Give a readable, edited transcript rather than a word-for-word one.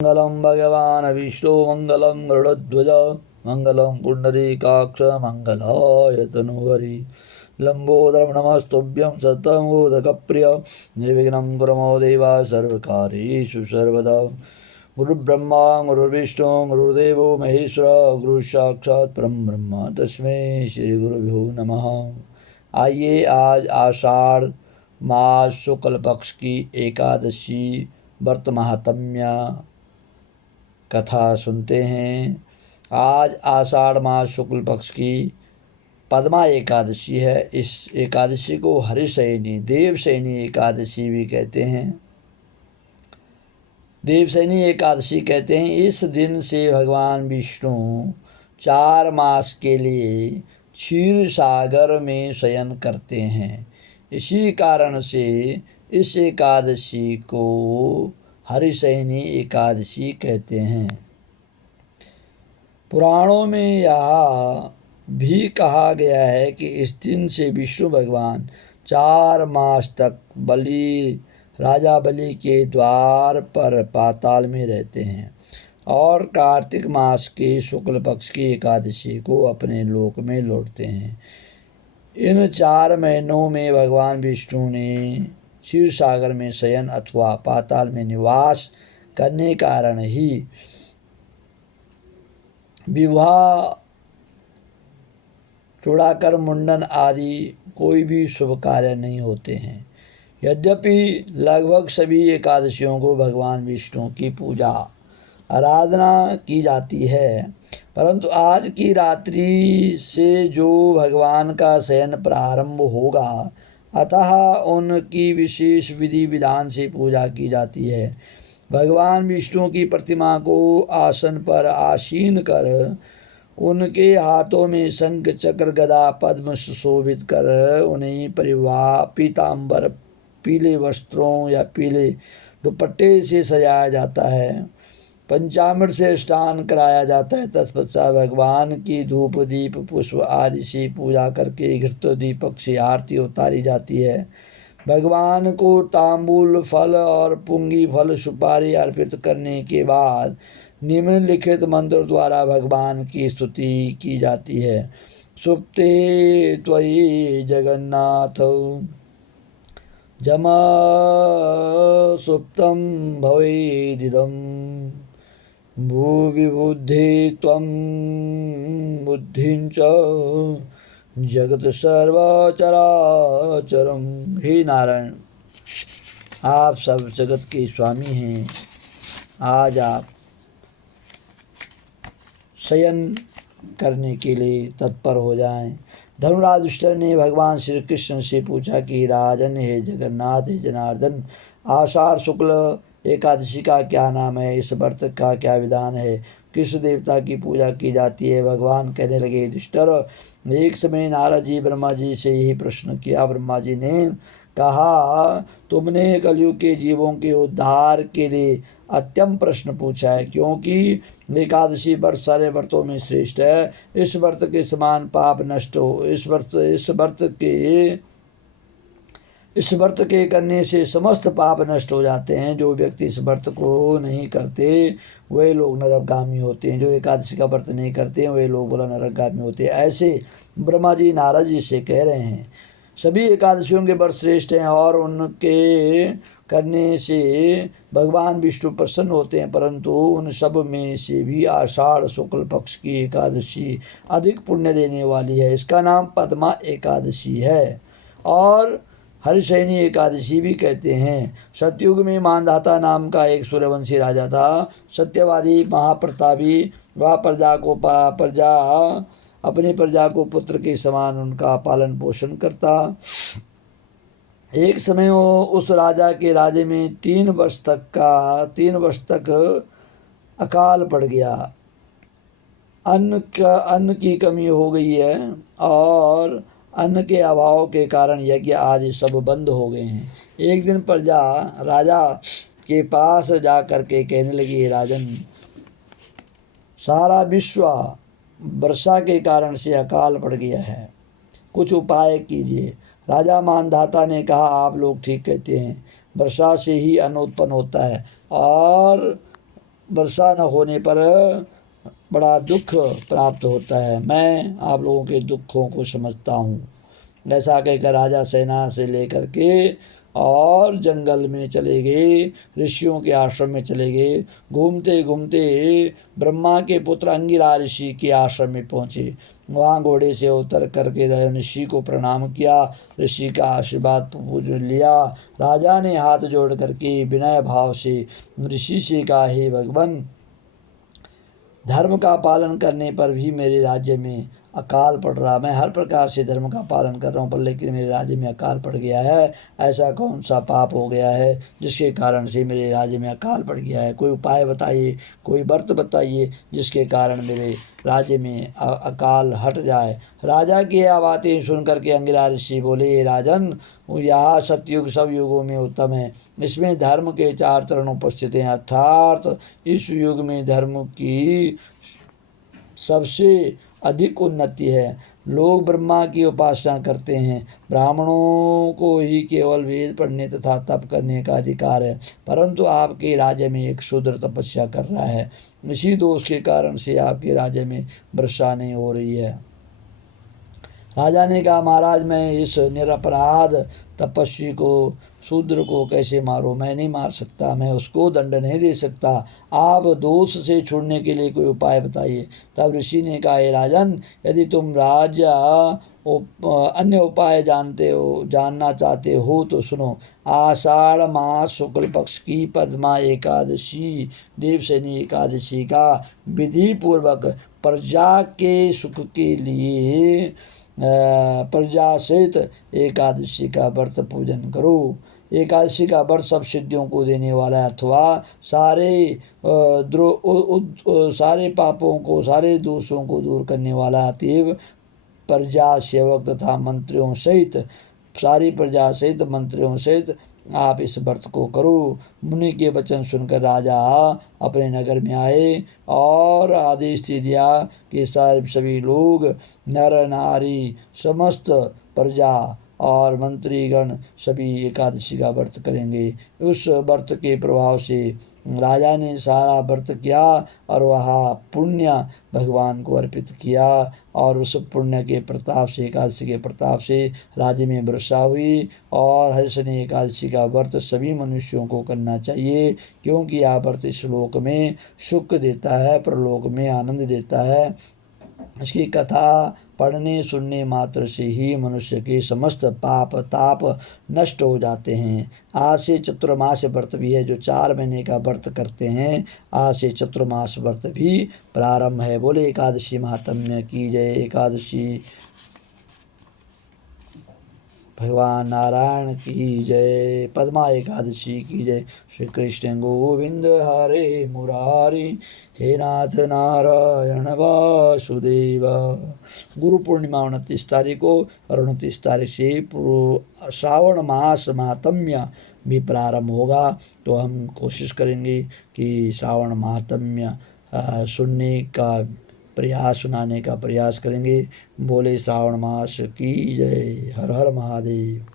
मंगलम भगवान विष्णु मंगलम गरुड़ध्वज मंगलम पुंडरीकाक्ष मंगलाय तनूहरि लंबोदरं नमस्तुभ्यं सततमोदकप्रिय निर्विघ्नं कुरु मो देव सर्वकार्येषु सर्वदा। गुरुर्ब्रह्मा गुरुर्विष्णु गुरुर्देवो महेश्वर गुरु साक्षात् परम ब्रह्म तस्मै श्री गुरुभ्यो नमः। आइए आज आषाढ़ मास शुक्ल पक्ष की एकादशी व्रत महात्म्य कथा सुनते हैं। आज आषाढ़ मास शुक्ल पक्ष की पद्मा एकादशी है। इस एकादशी को हरिशयनी देवशयनी एकादशी भी कहते हैं। देवशयनी एकादशी कहते हैं। इस दिन से भगवान विष्णु 4 मास के लिए क्षीर सागर में शयन करते हैं। इसी कारण से इस एकादशी को हरिशयनी एकादशी कहते हैं। पुराणों में यह भी कहा गया है कि इस दिन से विष्णु भगवान 4 मास तक राजा बलि के द्वार पर पाताल में रहते हैं और कार्तिक मास के शुक्ल पक्ष की एकादशी को अपने लोक में लौटते हैं। इन 4 महीनों में भगवान विष्णु ने क्षीर सागर में शयन अथवा पाताल में निवास करने कारण ही विवाह, चूड़ाकर, मुंडन आदि कोई भी शुभ कार्य नहीं होते हैं। यद्यपि लगभग सभी एकादशियों को भगवान विष्णु की पूजा आराधना की जाती है, परंतु आज की रात्रि से जो भगवान का शयन प्रारंभ होगा, अतः उनकी विशेष विधि विधान से पूजा की जाती है। भगवान विष्णु की प्रतिमा को आसन पर आसीन कर उनके हाथों में शंख चक्र गदा पद्म सुशोभित कर उन्हें पीतांबर पीले वस्त्रों या पीले दुपट्टे से सजाया जाता है। पंचामृत से स्नान कराया जाता है। तत्पश्चात भगवान की धूप दीप पुष्प आदि से पूजा करके घृत दीपक से आरती उतारी जाती है। भगवान को तांबूल फल और पुंगी फल सुपारी अर्पित करने के बाद निम्नलिखित मंत्र द्वारा भगवान की स्तुति की जाती है। सुप्ते त्वयि जगन्नाथ जमा सुप्तं भवेदिदं भुवि बुद्धि त्वं बुद्धिं च जगत सर्वचराचरम। हे नारायण, आप सब जगत के स्वामी हैं। आज आप शयन करने के लिए तत्पर हो जाएं। धर्मराज युधिष्ठिर ने भगवान श्री कृष्ण से पूछा कि राजन, हे जगन्नाथ, हे जनार्दन, आषाढ़ शुक्ल एकादशी का क्या नाम है? इस व्रत का क्या विधान है? किस देवता की पूजा की जाती है? भगवान कहने लगे, युधिष्ठिर, एक समय नारद जी ब्रह्मा जी से यही प्रश्न किया। ब्रह्मा जी ने कहा, तुमने कलयुग के जीवों के उद्धार के लिए अत्यंत प्रश्न पूछा है, क्योंकि एकादशी व्रत सारे व्रतों में श्रेष्ठ है। इस व्रत के समान पाप नष्ट हो। इस व्रत के करने से समस्त पाप नष्ट हो जाते हैं। जो व्यक्ति इस व्रत को नहीं करते वे लोग नरकगामी होते हैं। जो एकादशी का व्रत नहीं करते हैं वे लोग बोला नरकगामी होते हैं। ऐसे ब्रह्मा जी नारद जी से कह रहे हैं। सभी एकादशियों के व्रत श्रेष्ठ हैं और उनके करने से भगवान विष्णु प्रसन्न होते हैं, परंतु उन सब में से भी आषाढ़ शुक्ल पक्ष की एकादशी अधिक पुण्य देने वाली है। इसका नाम पद्मा एकादशी है और हरिशयनी एकादशी भी कहते हैं। सतयुग में मानधाता नाम का एक सूर्यवंशी राजा था। सत्यवादी, महाप्रतापी। वह अपनी प्रजा को पुत्र के समान उनका पालन पोषण करता। एक समय उस राजा के राज्य में 3 वर्ष तक अकाल पड़ गया। अन्न की कमी हो गई है और अन्न के अभाव के कारण यज्ञ आदि सब बंद हो गए हैं। एक दिन प्रजा राजा के पास जा कर के कहने लगी, राजन, सारा विश्व वर्षा के कारण से अकाल पड़ गया है, कुछ उपाय कीजिए। राजा मानधाता ने कहा, आप लोग ठीक कहते हैं। वर्षा से ही अन्न उत्पन्न होता है और वर्षा न होने पर बड़ा दुख प्राप्त होता है। मैं आप लोगों के दुखों को समझता हूँ। ऐसा कहकर राजा सेना से लेकर के और जंगल में चले गए, ऋषियों के आश्रम में चले गए। घूमते घूमते ब्रह्मा के पुत्र अंगिरा ऋषि के आश्रम में पहुँचे। वहाँ घोड़े से उतर करके ऋषि को प्रणाम किया, ऋषि का आशीर्वाद पूज लिया। राजा ने हाथ जोड़ करके विनय भाव से ऋषि से कहा, हे भगवान, धर्म का पालन करने पर भी मेरे राज्य में अकाल पड़ रहा। मैं हर प्रकार से धर्म का पालन कर रहा हूँ, पर लेकिन मेरे राज्य में अकाल पड़ गया है। ऐसा कौन सा पाप हो गया है जिसके कारण से मेरे राज्य में अकाल पड़ गया है? कोई उपाय बताइए, कोई व्रत बताइए जिसके कारण मेरे राज्य में अकाल हट जाए। राजा की यह बातें सुन करके अंगिरा ऋषि बोले, हे राजन, यह सतयुग सब युगों में उत्तम है। इसमें धर्म के 4 चरण उपस्थित हैं, अर्थात इस युग में धर्म की सबसे अधिक उन्नति है। लोग ब्रह्मा की उपासना करते हैं। ब्राह्मणों को ही केवल वेद पढ़ने तथा तप करने का अधिकार है, परंतु आपके राज्य में एक शूद्र तपस्या कर रहा है। इसी दोष के कारण से आपके राज्य में वर्षा नहीं हो रही है। राजा ने कहा, महाराज, मैं इस निरपराध तपस्वी को, शूद्र को कैसे मारूं? मैं नहीं मार सकता, मैं उसको दंड नहीं दे सकता। आप दोष से छुड़ने के लिए कोई उपाय बताइए। तब ऋषि ने कहा, हे राजन, यदि तुम राजा अन्य उपाय जानना चाहते हो तो सुनो। आषाढ़ मास शुक्ल पक्ष की पद्मा एकादशी, देवशयनी एकादशी का विधि पूर्वक प्रजा के सुख के लिए प्रजा सहित एकादशी का व्रत पूजन करो। एकादशी का व्रत सब सिद्धियों को देने वाला है, अथवा सारे पापों को, सारे दोषों को दूर करने वाला। अतएव प्रजा सेवक तथा मंत्रियों सहित, सारी प्रजा सहित, मंत्रियों सहित आप इस व्रत को करो। मुनि के वचन सुनकर राजा अपने नगर में आए और आदेश दे दिया कि सभी लोग, नर नारी, समस्त प्रजा और मंत्रीगण सभी एकादशी का व्रत करेंगे। उस व्रत के प्रभाव से राजा ने सारा व्रत किया और वह पुण्य भगवान को अर्पित किया, और उस पुण्य के प्रताप से, एकादशी के प्रताप से राज्य में वर्षा हुई। और हरिशनि एकादशी का व्रत सभी मनुष्यों को करना चाहिए, क्योंकि यह व्रत इस लोक में सुख देता है, परलोक में आनंद देता है। इसकी कथा पढ़ने सुनने मात्र से ही मनुष्य के समस्त पाप ताप नष्ट हो जाते हैं। आज से चतुर्मास व्रत भी है, जो 4 महीने का व्रत करते हैं, आज से चतुर्मास व्रत भी प्रारंभ है। बोले एकादशी महात्म्य की जय। एकादशी भगवान नारायण की जय। पद्मा एकादशी की जय। श्री कृष्ण गोविंद हरे मुरारी, हे नाथ नारायण वासुदेव। गुरु पूर्णिमा 29 तारीख को और 29 तारीख से श्रावण मास महात्म्य भी प्रारंभ होगा। तो हम कोशिश करेंगे कि श्रावण महात्म्य सुनने का प्रयास, सुनाने का प्रयास करेंगे। बोले श्रावण मास की जय। हर हर महादेव।